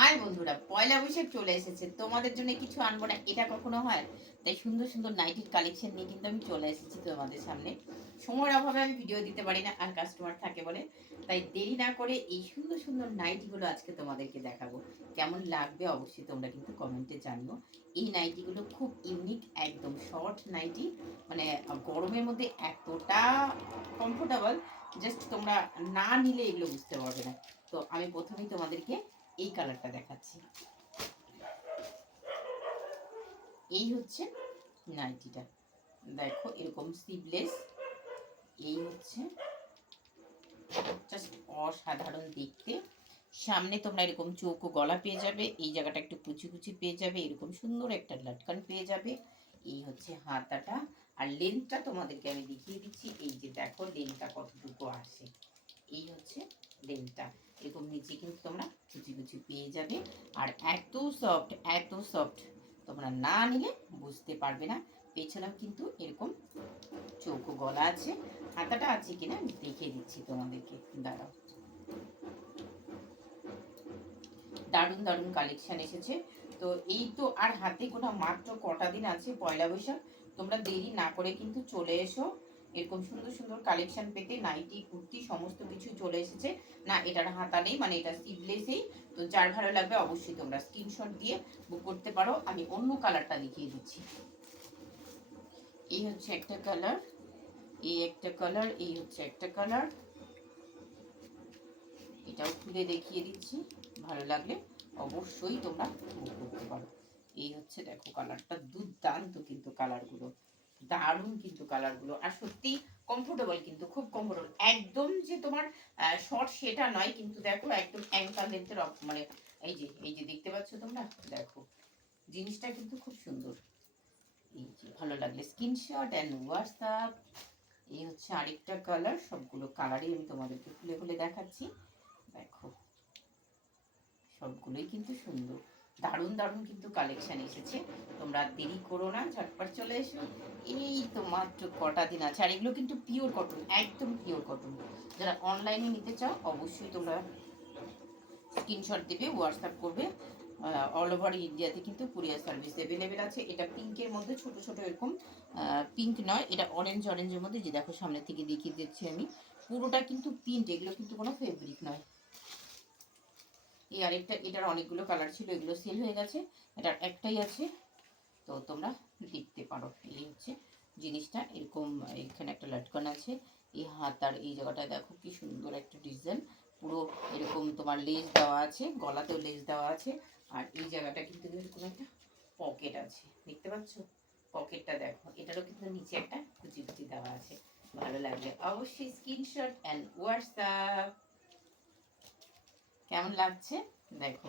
High বন্ধুরা, পয়লা বৈশাখ চলে এসেছে, তোমাদের জন্য কিছু আনবো না এটা কখনো হয়? তাই সুন্দর সুন্দর নাইটির কালেকশন নিয়ে কিন্তু আমি চলে এসেছি তোমাদের সামনে। সময়ের অভাবে আমি ভিডিও দিতে পারি না, আর কাস্টমার থাকে বলে। তাই দেরি না করে এই সুন্দর সুন্দর নাইটিগুলো আজকে তোমাদেরকে দেখাবো। কেমন লাগবে অবশ্যই তোমরা কিন্তু কমেন্টে জানিও। এই নাইটিগুলো খুব ইউনিক, একদম শর্ট নাইটি, মানে গরমের মধ্যে এতটা কমফোর্টেবল, জাস্ট তোমরা না নিলে এগুলো বুঝতে পারবে না। তো আমি প্রথমেই তোমাদেরকে এই কালারটা দেখাচ্ছি। এই হচ্ছে নাইটিটা, দেখো এরকম স্লিভলেস। এই হচ্ছে জাস্ট অসাধারণ দেখতে। সামনে তোমরা এরকম চৌকো গলা পেয়ে যাবে, এই জায়গাটা একটু কুচি কুচি পেয়ে যাবে, এরকম সুন্দর একটা লটকান পেয়ে যাবে। এই হচ্ছে হাতাটা, আর লেন্থটা তোমাদেরকে আমি দেখিয়ে দিচ্ছি। এই যে দেখো লেন্থটা কতটুকু আসে, এই হচ্ছে লেন্থটা। এরকম নিচে কিন্তু তোমরা কুচি কুচি পেয়ে যাবে, আর এত সফট এত সফট, তোমরা না নিলে বুঝতে পারবে না। পেছনেও কিন্তু এরকম চৌকো গলা আছে, হাতাটা আছে কিনা আমি দেখিয়ে দিচ্ছি তোমাদেরকে, দাঁড়াও। দারুণ দারুণ কালেকশন এসেছে। তো এই তো আর হাতে গোনা মাত্র কটা দিন আছে পয়লা বৈশাখ, তোমরা দেরি না করে কিন্তু চলে এসো। এরকম সুন্দর সুন্দর কালেকশন পেতে নাইটি কুর্তি সমস্ত কিছু চলে এসেছে। না এটার হাতা নেই, মানে এটা স্লিভলেসেই। তো যার ভালো লাগবে অবশ্যই তোমরা স্ক্রিনশট দিয়ে বুক করতে পারো। আমি অন্য কালারটা দেখিয়ে দিচ্ছি। এই হচ্ছে একটা কালার, এই একটা কালার, এই হচ্ছে একটা কালার। এটাও খুলে দেখিয়ে দিচ্ছি, ভালো লাগলে অবশ্যই তোমরা বুক করতে পারো। এই হচ্ছে দেখো কালারটা, দুর্দান্ত কিন্তু কালারগুলো, দারুণ কিন্তু কালারগুলো, আর সত্যি কমফোর্টেবল, কিন্তু খুব কমফোর্টেবল। একদম যে তোমার শর্ট সেটা নয়, কিন্তু দেখো একদম অ্যাঙ্কাল লেন্থের, মানে এই যে দেখতে পাচ্ছ তোমরা, দেখো জিনিসটা কিন্তু খুব সুন্দর। এই যে ভালো লাগলে স্ক্রিনশট অ্যান্ড হোয়াটসঅ্যাপ। এই হচ্ছে আরেকটা কালার, সবগুলো কালারই আমি তোমাদেরকে খুলে খুলে দেখাচ্ছি। দেখো সবগুলোই কিন্তু সুন্দর, দারুণ দারুণ কিন্তু কালেকশন এসেছে। তোমরা দেরি করো না, ঝটপট চলে এসো। এই তো মাত্র কটা দিন আছে, আর এগুলো কিন্তু পিওর কটন, একদম পিওর কটন। যারা অনলাইনে নিতে চাও অবশ্যই তোমরা স্ক্রিনশট দেবে, হোয়াটসঅ্যাপ করবে। অল ওভার ইন্ডিয়াতে কিন্তু কুরিয়ার সার্ভিস অ্যাভেলেবেল আছে। এটা পিঙ্কের মধ্যে ছোট ছোট এরকম, পিঙ্ক নয়, এটা অরেঞ্জ অরেঞ্জের মধ্যে, যে দেখো সামনের থেকে দেখিয়ে দিচ্ছি আমি, পুরোটা কিন্তু প্রিন্ট, এগুলো কিন্তু কোনো ফেব্রিক নয়। এই আরেকটা, এটার অনেকগুলো কালার ছিল, এগুলো সেল হয়ে গেছে, এটার একটাই আছে, তো তোমরা দেখতে পারো। এই হচ্ছে জিনিসটা, এরকম এখানে একটা লটকন আছে। এই হাতার এই জায়গাটায় দেখো কি সুন্দর একটা ডিজাইন, পুরো এরকম তোমার লেস দেওয়া আছে, গলাতেও লেস দেওয়া আছে। আর এই জায়গাটা কিন্তু এরকম একটা পকেট আছে, দেখতে পাচ্ছ পকেটটা, দেখো এটারও কিন্তু নিচে একটা কুচি কুচি দেওয়া আছে। ভালো লাগলে অবশ্যই স্ক্রিনশট অ্যান্ড হোয়াটসঅ্যাপ। কেমন লাগছে দেখো।